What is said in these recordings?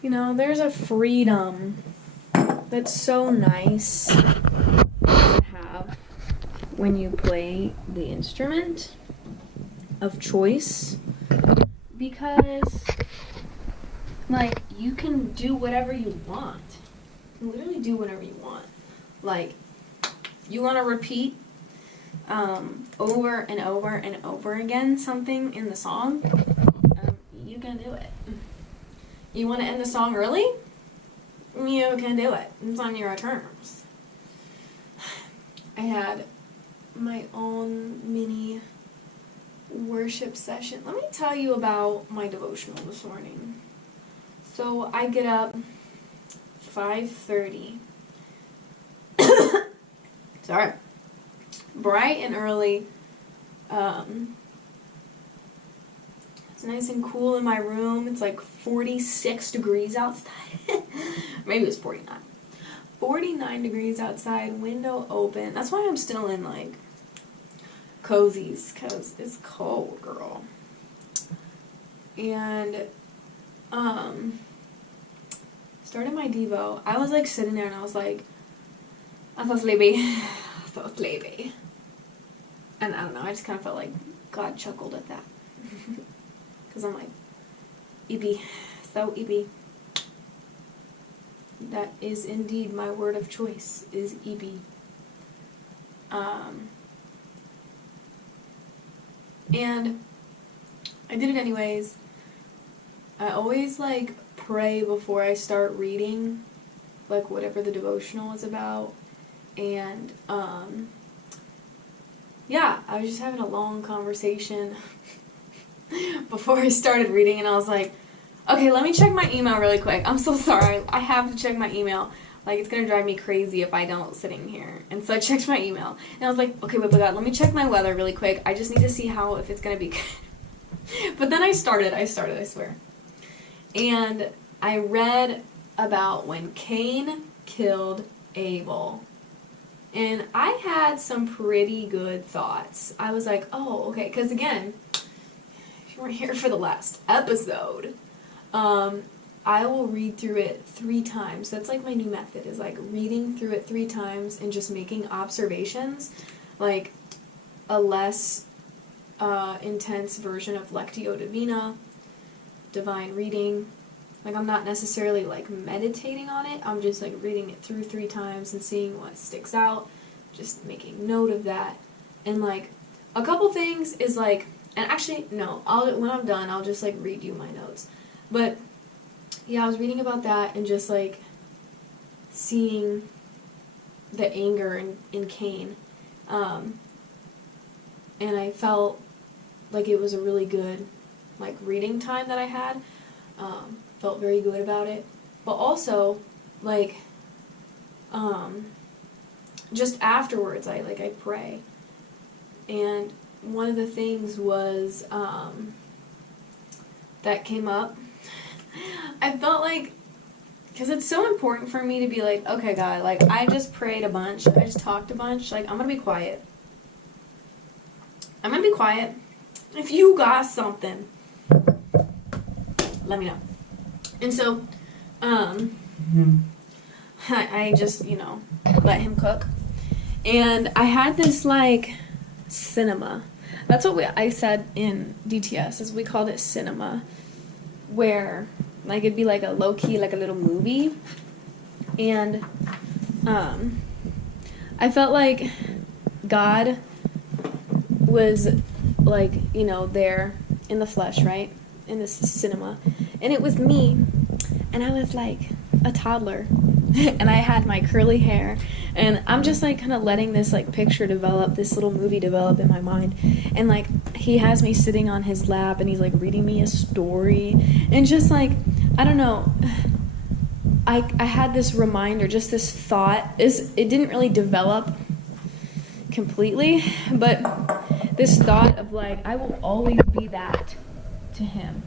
You know, there's a freedom that's so nice to have when you play the instrument of choice, because, like, you can do whatever you want. You can literally do whatever you want. Like, you want to repeat over and over and over again something in the song, you can do it. You want to end the song early? You can do it. It's on your terms. I had my own mini worship session. Let me tell you about my devotional this morning. So I get up 5:30. Sorry. Bright and early. It's nice and cool in my room. It's like 46 degrees outside. Maybe it was 49. 49 degrees outside, window open. That's why I'm still in, like, cozies, because it's cold, girl. And, started my Devo. I was, like, sitting there, and I was like, I'm so sleepy. So sleepy. And I don't know, I just kind of felt like God chuckled at that. Because I'm like, Ibi, so Ibi. That is indeed my word of choice, is Ibi. And I did it anyways. I always, like, pray before I start reading, like, whatever the devotional is about. And, yeah, I was just having a long conversation before I started reading, and I was like, okay, let me check my email really quick. I'm so sorry. I have to check my email. Like, it's going to drive me crazy if I don't sitting here. And so I checked my email. And I was like, okay, wait, but God, let me check my weather really quick. I just need to see if it's going to be good. But then I started, I swear. And I read about when Cain killed Abel. And I had some pretty good thoughts. I was like, oh, okay. Because again, if you weren't here for the last episode, I will read through it 3 times. That's like my new method, is like reading through it 3 times and just making observations, like a less intense version of Lectio Divina, divine reading. Like, I'm not necessarily like meditating on it. I'm just like reading it through 3 times and seeing what sticks out, just making note of that. And like a couple things is like, and actually no, when I'm done, I'll just like read you my notes. But yeah, I was reading about that and just like seeing the anger in Cain. And I felt like it was a really good like reading time that I had. Felt very good about it. But also, like, just afterwards I pray. And one of the things was that came up. I felt like, because it's so important for me to be like, okay, God, like, I just prayed a bunch, I just talked a bunch, like, I'm gonna be quiet. I'm gonna be quiet. If you got something, let me know. And so, I just, let him cook. And I had this, like, cinema. That's what I said in DTS, is we called it cinema, where, like, it'd be like a low-key, like a little movie. And I felt like God was, like, there in the flesh, right? In this cinema. And it was me. And I was, like, a toddler. And I had my curly hair. And I'm just, like, kind of letting this, like, picture develop, this little movie develop in my mind. And, like, he has me sitting on his lap, and he's, like, reading me a story. And just, like, I don't know, I had this reminder, just this thought. It didn't really develop completely, but this thought of, like, I will always be that to him.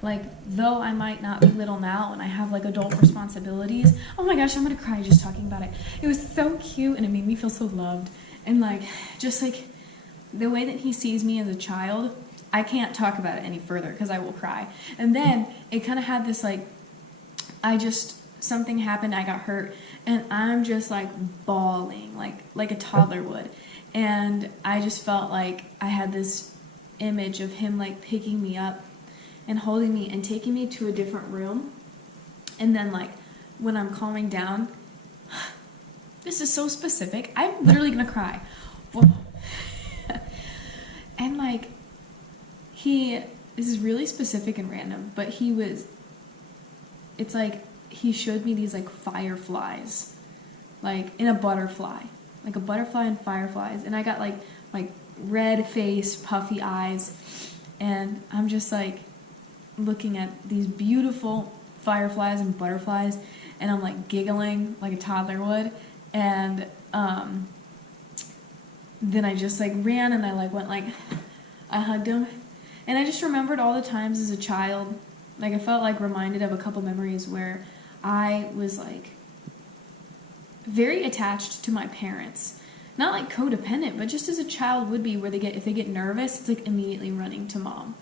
Like, though I might not be little now and I have, like, adult responsibilities. Oh my gosh, I'm gonna cry just talking about it. It was so cute, and it made me feel so loved. And, like, just, like, the way that he sees me as a child, I can't talk about it any further because I will cry. And then it kind of had this, like, something happened, I got hurt, and I'm just like bawling, like a toddler would. And I just felt like I had this image of him like picking me up and holding me and taking me to a different room. And then like when I'm calming down, this is so specific, I'm literally gonna cry. And like this is really specific and random, but it's like he showed me these like fireflies, like in a butterfly, like a butterfly and fireflies, and I got like red face, puffy eyes, and I'm just like looking at these beautiful fireflies and butterflies, and I'm like giggling like a toddler would, and then I just like ran and I like went like, I hugged him, and I just remembered all the times as a child, like I felt like reminded of a couple memories where I was like very attached to my parents. Not like codependent, but just as a child would be, where if they get nervous, it's like immediately running to mom.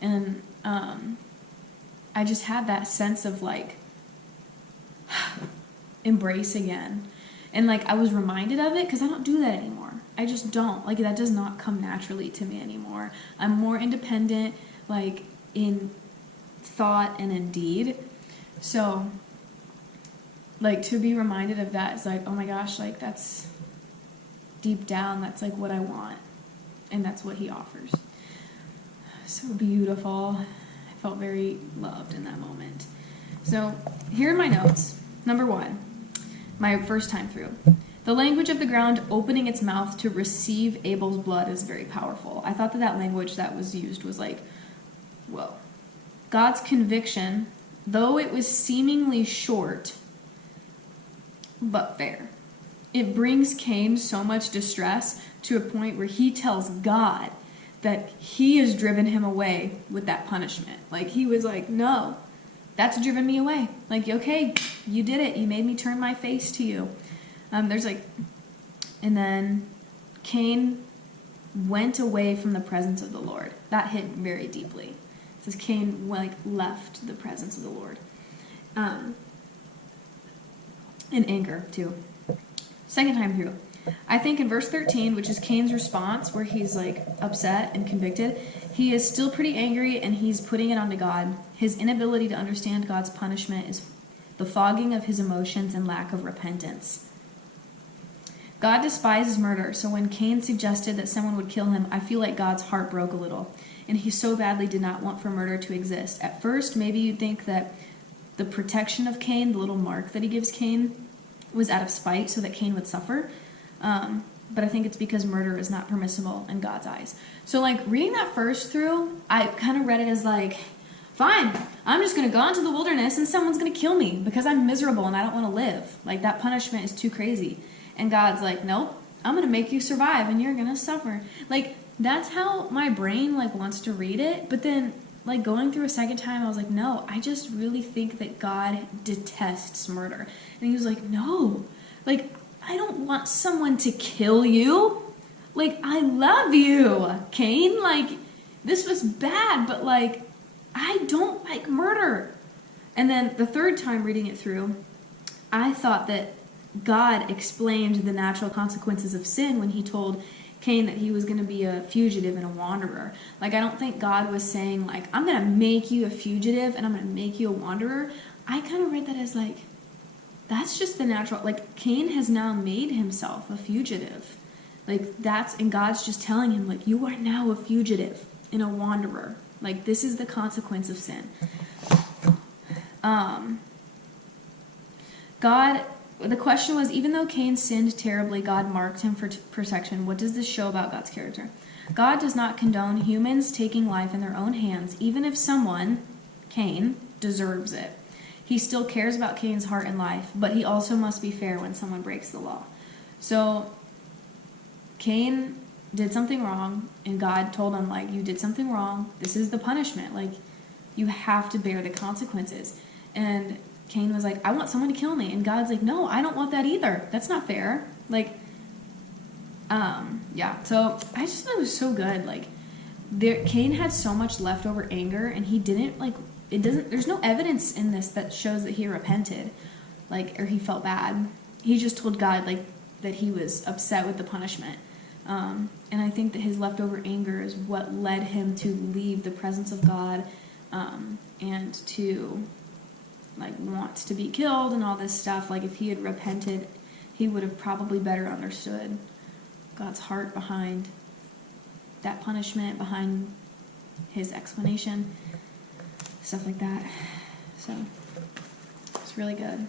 And I just had that sense of like embrace again. And like I was reminded of it because I don't do that anymore. I just don't. Like that does not come naturally to me anymore. I'm more independent, like in thought and in deed. So like to be reminded of that is like, oh my gosh, like that's deep down, that's like what I want, and that's what he offers. So beautiful. I felt very loved in that moment. So here are my notes. Number 1, my first time through. The language of the ground opening its mouth to receive Abel's blood is very powerful. I thought that language that was used was like, whoa. God's conviction, though it was seemingly short, but fair. It brings Cain so much distress to a point where he tells God that he has driven him away with that punishment. Like he was like, no, that's driven me away. Like, okay, you did it. You made me turn my face to you. And then Cain went away from the presence of the Lord. That hit very deeply. It says Cain left the presence of the Lord. In anger too. Second time through. I think in verse 13, which is Cain's response, where he's like upset and convicted, he is still pretty angry and he's putting it onto God. His inability to understand God's punishment is the fogging of his emotions and lack of repentance. God despises murder, so when Cain suggested that someone would kill him, I feel like God's heart broke a little, and he so badly did not want for murder to exist. At first, maybe you'd think that the protection of Cain, the little mark that he gives Cain, was out of spite so that Cain would suffer. But I think it's because murder is not permissible in God's eyes. So like reading that first through, I kind of read it as like, fine, I'm just going to go into the wilderness and someone's going to kill me because I'm miserable and I don't want to live. Like that punishment is too crazy. And God's like, nope, I'm going to make you survive and you're going to suffer. Like that's how my brain like wants to read it. But then like going through a second time, I was like, no, I just really think that God detests murder. And he was like, no, like I don't want someone to kill you. Like I love you, Cain. Like this was bad, but like I don't like murder. And then the third time reading it through, I thought that God explained the natural consequences of sin when he told Cain that he was going to be a fugitive and a wanderer. Like, I don't think God was saying, like, I'm going to make you a fugitive and I'm going to make you a wanderer. I kind of read that as, like, that's just the natural, like, Cain has now made himself a fugitive. Like, and God's just telling him, like, you are now a fugitive and a wanderer. Like, this is the consequence of sin. The question was, even though Cain sinned terribly, God marked him for protection. What does this show about God's character? God does not condone humans taking life in their own hands, even if someone, Cain, deserves it. He still cares about Cain's heart and life, but he also must be fair when someone breaks the law. So, Cain did something wrong, and God told him, like, you did something wrong. This is the punishment. Like, you have to bear the consequences. And Cain was like, I want someone to kill me. And God's like, no, I don't want that either. That's not fair. Like, yeah. So I just thought it was so good. Like, Cain had so much leftover anger, and he didn't, like, there's no evidence in this that shows that he repented, like, or he felt bad. He just told God, like, that he was upset with the punishment. And I think that his leftover anger is what led him to leave the presence of God, and to, like, want to be killed and all this stuff. Like, if he had repented, he would have probably better understood God's heart behind that punishment, behind his explanation, stuff like that. So, it's really good.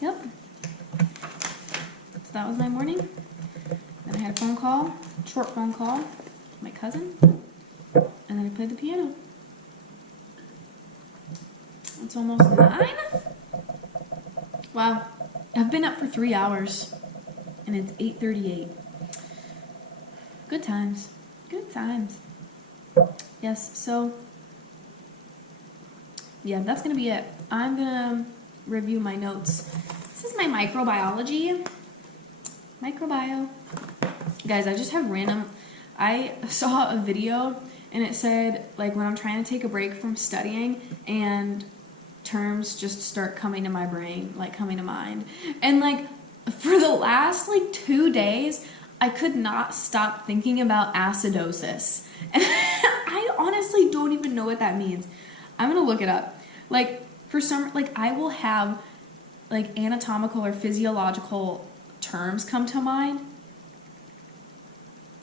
Yep. So that was my morning. Then I had a phone call, short phone call, with my cousin, and then I played the piano. It's almost 9. Wow. I've been up for 3 hours, and it's 8:38. Good times. Good times. Yes, so, yeah, that's going to be it. I'm going to review my notes. This is my microbiology. Microbio. Guys, I just have I saw a video, and it said, like, when I'm trying to take a break from studying, and terms just start coming to my brain, like, coming to mind. And, like, for the last, like, 2 days, I could not stop thinking about acidosis. And I honestly don't even know what that means. I'm going to look it up. Like, for some, like, I will have, like, anatomical or physiological terms come to mind.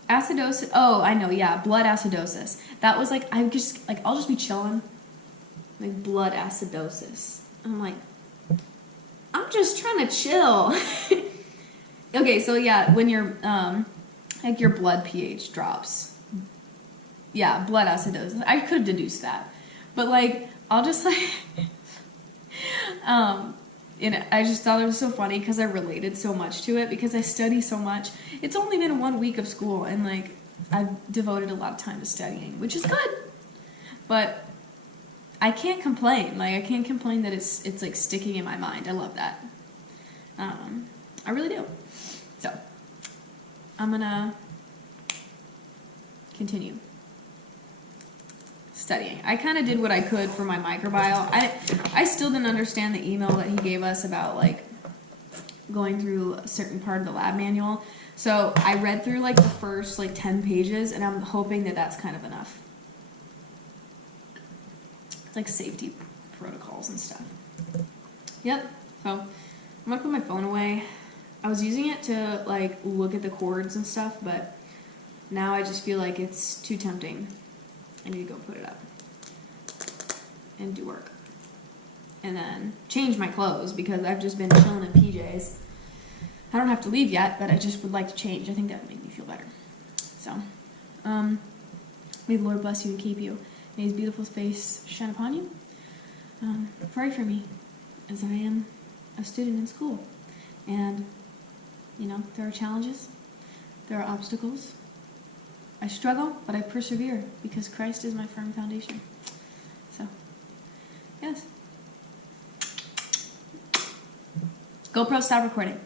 Acidosis, oh, I know, yeah, blood acidosis. That was, like, I'll just be chilling. Like, blood acidosis. I'm like, I'm just trying to chill. Okay, so yeah, when like, your blood pH drops. Yeah, blood acidosis. I could have deduced that. But, like, I'll just, like, I just thought it was so funny because I related so much to it because I study so much. It's only been 1 week of school, and, like, I've devoted a lot of time to studying, which is good. But I can't complain. Like, I can't complain that it's like sticking in my mind. I love that. I really do. So, I'm gonna continue studying. I kind of did what I could for my microbiome. I still didn't understand the email that he gave us about, like, going through a certain part of the lab manual. So I read through, like, the first, like, 10 pages, and I'm hoping that that's kind of enough. Like, safety protocols and stuff. Yep. So I'm gonna put my phone away. I was using it to, like, look at the chords and stuff, but now I just feel like it's too tempting. I need to go put it up and do work. And then change my clothes because I've just been chilling in PJs. I don't have to leave yet, but I just would like to change. I think that would make me feel better. So, may the Lord bless you and keep you. May his beautiful face shine upon you. Pray for me as I am a student in school. And, you know, there are challenges. There are obstacles. I struggle, but I persevere because Christ is my firm foundation. So, yes. GoPro, stop recording.